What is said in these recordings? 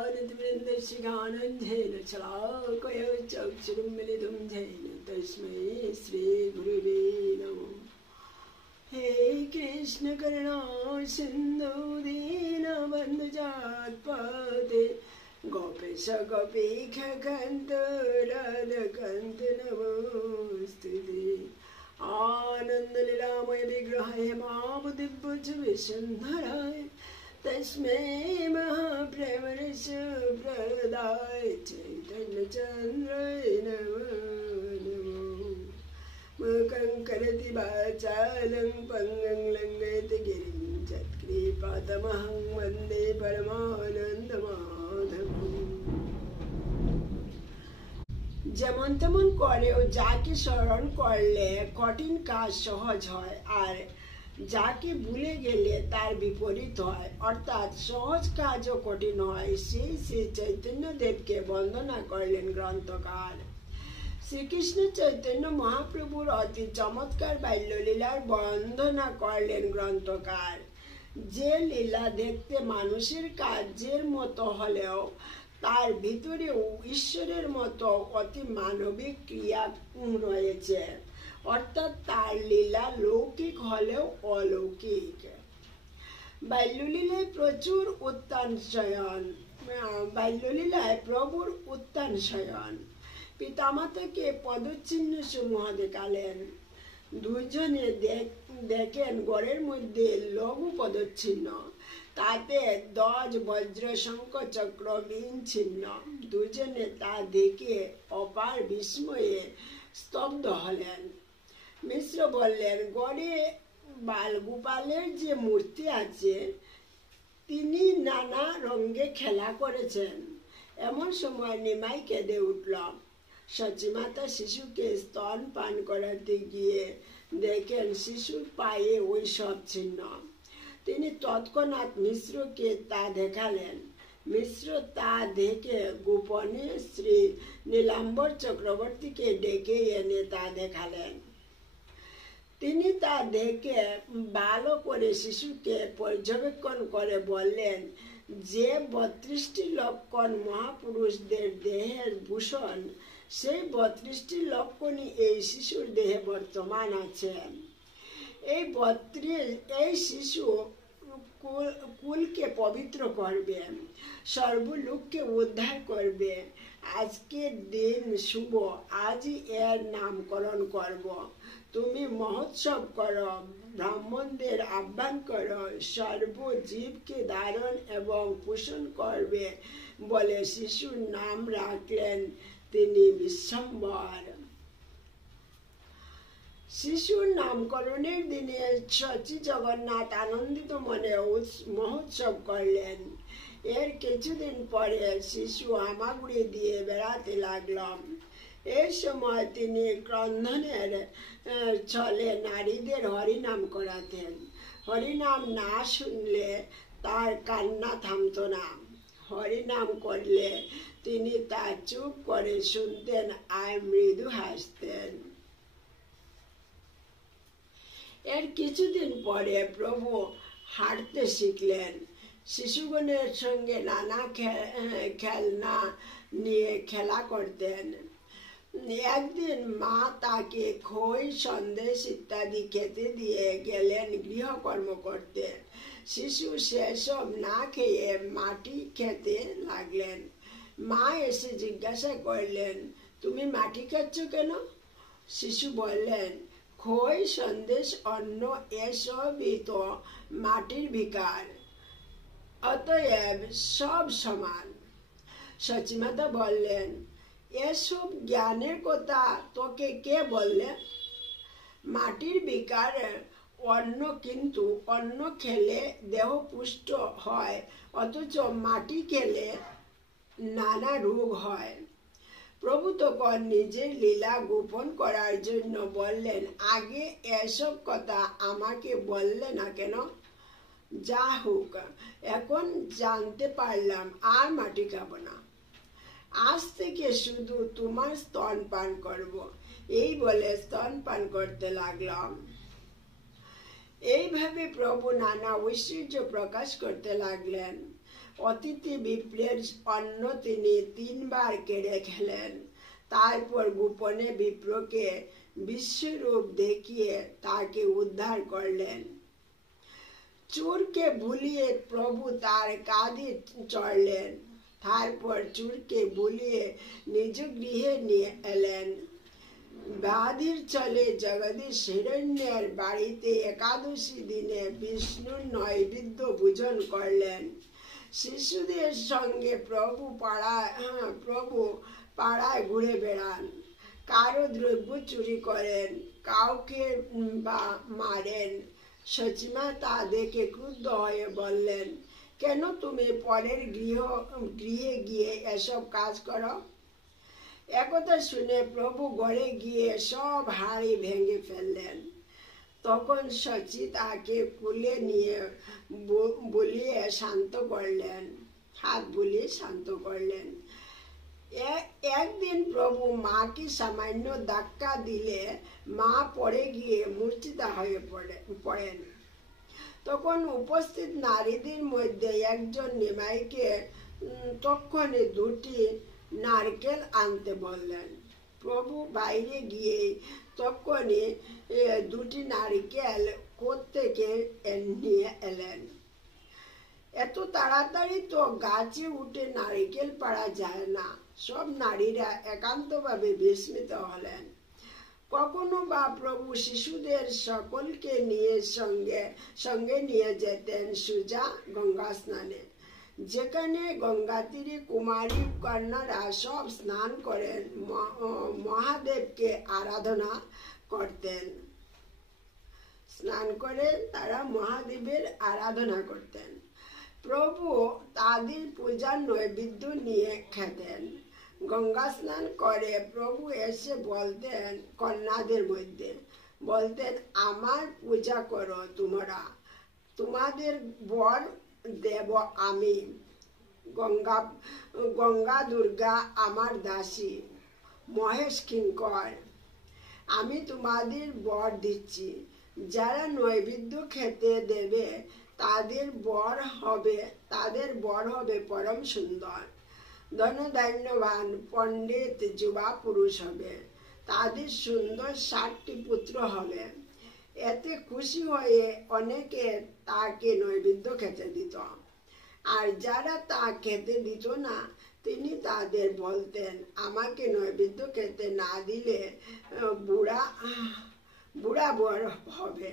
श्रीगानन्देन शलाकया चक्षुरुन्मिलितं येन तस्मै श्रीगुरुवे नमः। हे कृष्ण करुणा सिन्धु दीनबन्धु जगत्पते गोपेश गोपीकान्त राधाकान्त नमोस्तुते। आनंद लीलामय विग्रह हेमावदिव्य विसुन्धराय तस्मै महाप्रेमरस प्रदाय चैतन्य चन्द्राय नमो नमो। मूकं करोति वाचालं पङ्गुं लङ्घयति गिरिं यत्कृपातमहं वन्दे परमानन्दमाधवम्। যেমন তেমন করেও যাকে স্মরণ করলে কঠিন কাজ সহজ হয়, আর যাকে ভুলে গেলে তার বিপরীত হয়, অর্থাৎ সহজ কাজও কঠিন হয়। শ্রী চৈতন্য দেবকে বন্দনা করলেন গ্রন্থকার। শ্রীকৃষ্ণ চৈতন্য মহাপ্রভুর অতি চমৎকার বাল্যলীলার বন্দনা করলেন গ্রন্থকার। যে লীলা দেখতে মানুষের কাজের মতো হলেও তার ভিতরে ঈশ্বরের মতো অতি মানবিক ক্রিয়া রয়েছে, অর্থাৎ তার লীলা লৌকিক হলেও অলৌকিক। বাল্যলীলায় প্রচুর উত্থান শয়ন, বাল্যলীলায় প্রভুর উত্থান শয়ন। পিতামাতাকে পদচিহ্ন সমূহ দেখালেন। দুজনে দেখেন ঘরের মধ্যে লঘু পদচিহ্ন, তাতে ধ্বজ বজ্র শঙ্খ চক্র বীণ ছিন্ন। দুজনে তা দেখে অপার বিস্ময়ে স্তব্ধ হলেন। মিশ্র বললেন, গড়ে বালগোপালের যে মূর্তি আছে তিনি নানা রঙে খেলা করেছেন। এমন সময় নিমাই কেঁদে উঠল। সচিমাতা শিশুকে স্তন পান করাতে গিয়ে দেখেন শিশুর পায়ে ওই সব চিহ্ন। তিনি তৎক্ষণাৎ মিশ্রকে তা দেখালেন। মিশ্র তা দেখে গোপনে শ্রী নীলাম্বর চক্রবর্তীকে ডেকে এনে তা দেখালেন। তিনি তা দেখে ভালো করে শিশুকে পর্যবেক্ষণ করে বললেন, যে 32টি লক্ষণ মহাপুরুষদের দেহের ভূষণ, সেই 32টি লক্ষণই এই শিশুর দেহে বর্তমান আছে। এই শিশু কুলকে পবিত্র করবে, সর্বলোককে উদ্ধার করবে। আজকের দিন শুভ, আজই এর নামকরণ করব। তুমি মহোৎসব করো, ব্রাহ্মণদের আহ্বান করো, সর্বজীবকে ধারণ এবং পোষণ করবে বলে শিশুর নাম রাখলেন তিনি বিশ্বম্বর। শিশুর নামকরণের দিনে শচী জগন্নাথ আনন্দিত মনে মহোৎসব করলেন। এর কিছুদিন পরে শিশু হামাগুড়ি দিয়ে বেড়াতে লাগল। এই সময় তিনি ক্রন্দনের ছলে নারীদের হরিনাম করাতেন। হরিনাম না শুনলে তার কান্না থামত না। হরিনাম করলে তিনি তা চুপ করে শুনতেন আর মৃদু হাসতেন। এর কিছুদিন পরে প্রভু হাঁটতে শিখলেন। শিশুগণের সঙ্গে নানা খেলনা নিয়ে খেলা করতেন। একদিন মা তাকে খই সন্দেশ ইত্যাদি খেতে দিয়ে গেলেন গৃহকর্ম করতে। শিশু সেসব না খেয়ে মাটি খেতে লাগলেন। মা এসে জিজ্ঞাসা করলেন, তুমি মাটি খাচ্ছ কেন? শিশু বললেন, খই সন্দেশ অন্ন এসবই তো মাটির বিকার, অতএব সব সমান। সচিমাতা বললেন, এসব জ্ঞানের কথা তোকে কে বললে? মাটির বিকার অন্ন, কিন্তু অন্ন খেলে দেহ পুষ্ট হয়, অথচ মাটি খেলে নানা রোগ হয়। প্রভু তখন নিজের লীলা গোপন করার জন্য বললেন, আগে এসব কথা আমাকে বললে না কেন? যা হোক, এখন জানতে পারলাম, আর মাটি খাবো না। আজ থেকে শুধু তোমার স্তন পান করব। এই বলে স্তন পান করতে লাগলাম। এইভাবে প্রভু নানা ঐশ্বর্য প্রকাশ করতে লাগলেন। অতিথি বিপ্রের অন্ন তিনি 3 বার কেড়ে খেলেন। তারপর গোপনে বিপ্রকে বিশ্বরূপ দেখিয়ে তাকে উদ্ধার করলেন। চোরকে ভুলিয়ে প্রভু তার কাঁধে চড়লেন। তারপর চোরকে ভুলিয়ে নিজ গৃহে নিয়ে এলেন। ব্যাধির চলে জগদীশ হিরণ্যের বাড়িতে একাদশী দিনে বিষ্ণুর নৈবেদ্য ভোজন করলেন। শিশুদের সঙ্গে প্রভু পাড়ায় ঘুরে বেড়ান, কারো দ্রব্য চুরি করেন, কাউকে বা মারেন। সচিমা তা দেখে ক্রুদ্ধ হয়ে বললেন, কেন তুমি পরের গৃহে গিয়ে এসব কাজ করো? একথা শুনে প্রভু ঘরে গিয়ে সব হাঁড়ি ভেঙে ফেললেন। তখন সচি তাকে কুলে নিয়ে বুলিয়ে শান্ত করলেন, হাত বুলিয়ে শান্ত করলেন। একদিন প্রভু মাকে সামান্য ধাক্কা দিলে মা পড়ে গিয়ে মূর্ছিতা হয়ে পড়েন। তখন উপস্থিত নারীদের মধ্যে একজন নিমাইকে তক্ষণে 2টি নারকেল আনতে বললেন। প্রভু বাইরে গিয়ে তক্ষণে 2টি নারকেল কোত্থেকে নিয়ে এলেন। এত তাড়াতাড়ি তো গাছে উঠে নারকেল পাড়া যায় না। সব নারীরা একান্তভাবে বিস্মিত হলেন। কখনো বা প্রভু শিশুদের সকলকে নিয়ে সঙ্গে নিয়ে যেতেন সোজা গঙ্গা স্নানে, যেখানে গঙ্গা তীরে কুমারী কন্যারা সব স্নান করেন মহাদেবকে আরাধনা করতেন। স্নান করে তারা মহাদেবের আরাধনা করতেন। প্রভু তাদের পূজার নৈবেদ্য নিয়ে খেতেন। গঙ্গা স্নান করে প্রভু এসে বলতেন কন্যাদের মধ্যে, বলতেন, আমার পূজা করো তোমরা, তোমাদের বর দেব আমি। গঙ্গা দুর্গা আমার দাসী, মহেশ কিঙ্কর, আমি তোমাদের বর দিচ্ছি। যারা নৈবেদ্য খেতে দেবে তাদের বর হবে পরম সুন্দর, ধনধান্যবান পণ্ডিত যুবা পুরুষ হবে। তাদের সুন্দর 7টি পুত্র হবে। এতে খুশি হয়ে অনেকে তাকে নৈবেদ্য খেতে দিত। আর যারা তা খেতে দিত না, তিনি তাদের বলতেন, আমাকে নৈবেদ্য খেতে না দিলে বুড়া বর হবে,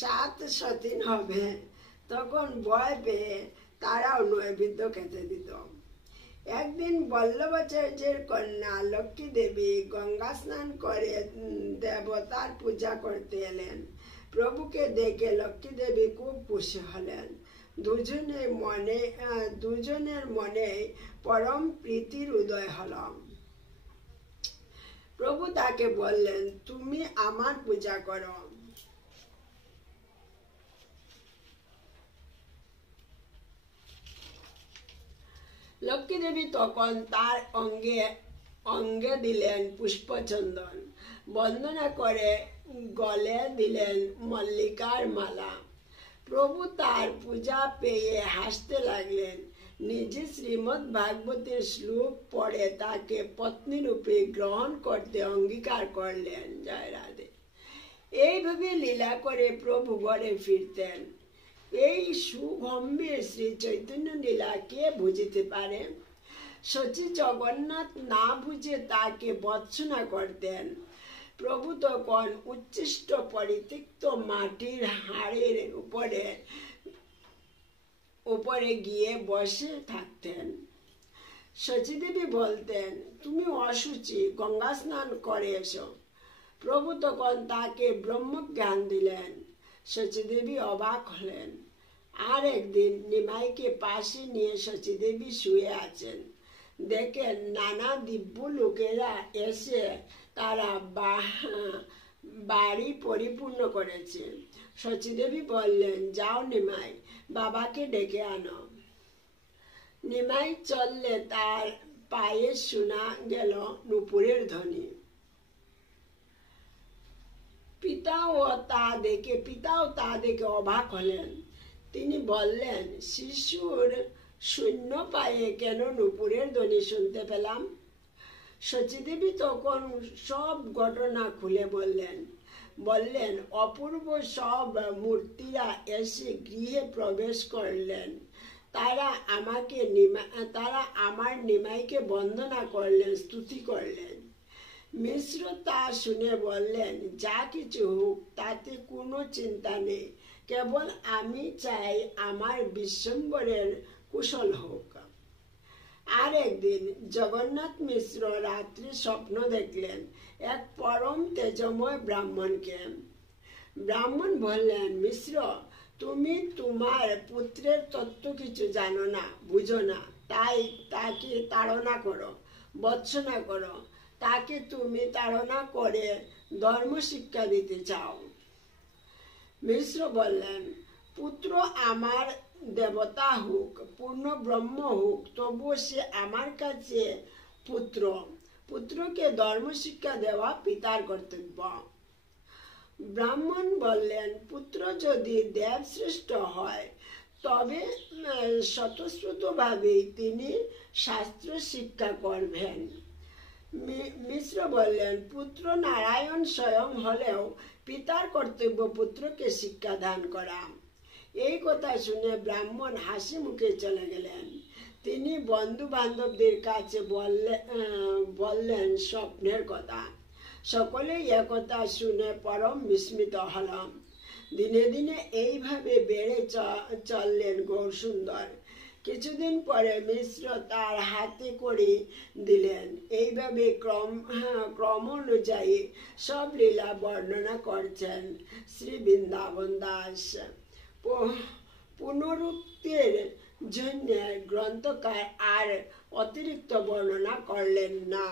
7 সতীন হবে। তখন ভয় পেয়ে তারাও নৈবেদ্য খেতে দিত। একদিন বল্লভাচার্যের কন্যা লক্ষ্মী দেবী গঙ্গা স্নান করে দেবতার পূজা করতে এলেন। প্রভুকে দেখে লক্ষ্মী দেবী খুব খুশি হলেন। দুজনের মনে পরম প্রীতির উদয় হল। প্রভু তাকে বললেন, তুমি আমার পূজা করো। লক্ষ্মী দেবী তখন তার অঙ্গে দিলেন পুষ্পচন্দন, বন্দনা করে গলে দিলেন মল্লিকার মালা। প্রভু তার পূজা পেয়ে হাসতে লাগলেন। নিজে শ্রীমদ্ ভাগবতের শ্লোক পড়ে তাকে পত্নী রূপে গ্রহণ করতে অঙ্গীকার করলেন। জয় রাধে। এইভাবে লীলা করে প্রভু ঘরে ফিরতেন। এই সুগম্ভীর শ্রী চৈতন্য লীলা কে বুঝিতে পারে? শচী জগন্নাথ না বুঝে তাকে ভর্ৎসনা করতেন। প্রভু তখন উচ্ছিষ্ট পরিত্যক্ত মাটির হাড়ের উপরে গিয়ে বসে থাকতেন। শচীদেবী বলতেন, তুমি অসুচি, গঙ্গা স্নান করে এসো। প্রভু তখন তাকে ব্রহ্মজ্ঞান দিলেন। শচীদেবী অবাক হলেন। আর একদিন নিমাইকে পাশে নিয়ে শচীদেবী শুয়ে আছেন। দেখেন নানা দিব্য লোকেরা এসে তারা বাড়ি পরিপূর্ণ করেছে। শচীদেবী বললেন, যাও নিমাই, বাবাকে ডেকে আনো। নিমাই চললে তার পায়ে শোনা গেল নূপুরের ধ্বনি। পিতাও তা দেখে অবাক হলেন। তিনি বললেন, শিশুর শূন্য পায়ে কেন নূপুরের ধ্বনি শুনতে পেলাম? শচীদেবী তখন সব ঘটনা খুলে বললেন, অপূর্ব সব মূর্তিরা এসে গৃহে প্রবেশ করলেন। তারা আমার নিমাইকে বন্দনা করলেন, স্তুতি করলেন। মিশ্র তা শুনে বললেন, যা কিছু হোক তাতে কোনো চিন্তা নেই, কেবল আমি চাই আমার বিশ্বম্বরের কুশল হোক। আর একদিন জগন্নাথ মিশ্র রাত্রি স্বপ্ন দেখলেন এক পরম তেজময় ব্রাহ্মণকে। ব্রাহ্মণ বললেন, মিশ্র, তুমি তোমার পুত্রের তত্ত্ব কিছু জানো না, বুঝো না, তাই তাকে তাড়না করো, ভৎসনা করো। তাকে তুমি তাড়না করে ধর্ম শিক্ষা দিতে চাও। মিশ্র বললেন, পুত্র আমার দেবতা হোক, পূর্ণ ব্রহ্ম হোক, তবুও সে আমার কাছে পুত্র। পুত্রকে ধর্ম শিক্ষা দেওয়া পিতার কর্তব্য। ব্রাহ্মণ বললেন, পুত্র যদি দেবশ্রেষ্ঠ হয় তবে স্বতঃস্ফূর্তভাবেই তিনি শাস্ত্র শিক্ষা করবেন। মিশ্র বললেন, পুত্র নারায়ণ স্বয়ং হলেও পিতার কর্তব্য পুত্রকে শিক্ষাদান করা। এই কথা শুনে ব্রাহ্মণ হাসি মুখে চলে গেলেন। তিনি বন্ধু বান্ধবদের কাছে বললেন স্বপ্নের কথা। সকলেই একথা শুনে পরম বিস্মিত হলাম। দিনে দিনে এইভাবে বেড়ে চললেন গৌরসুন্দর। কিছুদিন পরে মিশ্র তার হাতে করে দিলেন। এইভাবে ক্রম অনুযায়ী সব লীলা বর্ণনা করছেন শ্রী বৃন্দাবন দাস। পুনরুক্তির জন্য গ্রন্থকার আর অতিরিক্ত বর্ণনা করলেন না।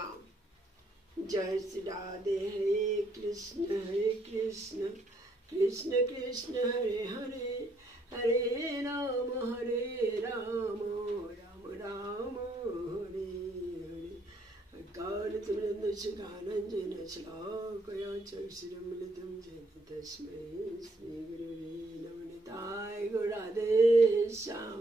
জয় শ্রী রাধে। হরে কৃষ্ণ কৃষ্ণ কৃষ্ণ হরে হরে, হরে রাম রাম রাম হরে হরে। कालतुलन्दशगानञ्जन श्लोकया चक्षुरुन्मिलितं येन तस्मै श्रीगुरुवे नमः। निताय गौराधे श्याम।